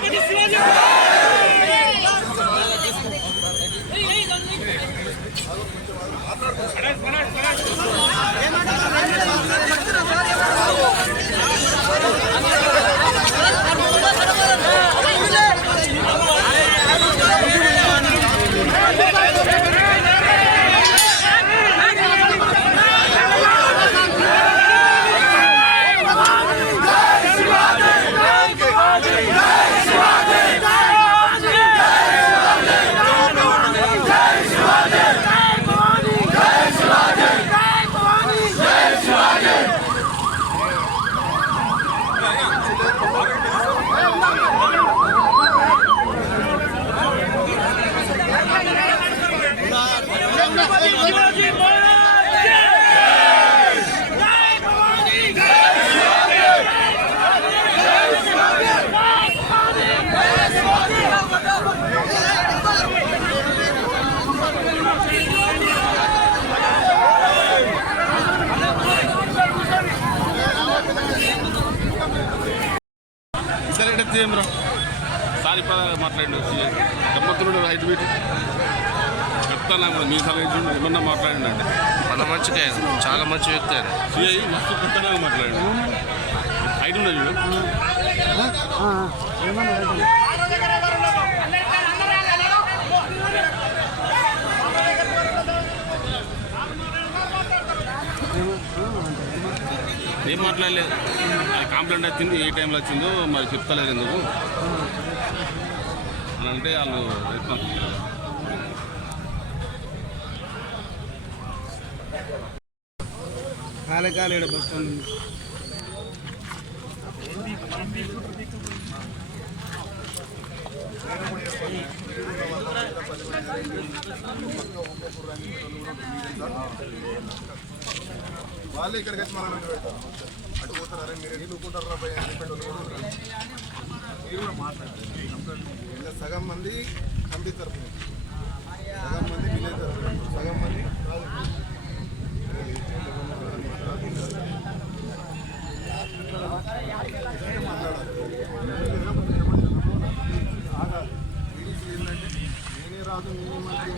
ఇద్దరు తీయంరా సారి మాట్లాడండి. గమ్మత్తుడు హైట్ పెట్టి చెప్తాను కూడా. మీ సలహా ఇచ్చిండు ఏమన్నా మాట్లాడండి అండి మన మంచిగా చాలా మంచి వ్యక్తి ఆయన. సిఐ మస్తు కొత్తగా మాట్లాడండి. హైట్ ఉన్నది ఏం మాట్లాడలేదు. అది కంప్లైంట్ వచ్చింది ఏ టైంలో వచ్చిందో మరి చెప్తలేదు ఎందుకు? అని అంటే వాళ్ళు రెస్పాన్స్ బస్ స్టాండ్ ఉంది. వాళ్ళు ఇక్కడికి వచ్చి మనం అటు పోతారు అరే మీరు ఎన్ని ఊకుంటారు రాబోయే అని చెప్పి వాళ్ళు కూడా ఉంటారు. మీరు కూడా ఇలా సగం మంది కంపి తరపు నుంచి, సగం మంది విలేజ్ తరపు ఏంటంటే నేనే రాదు నేనే మంత్రి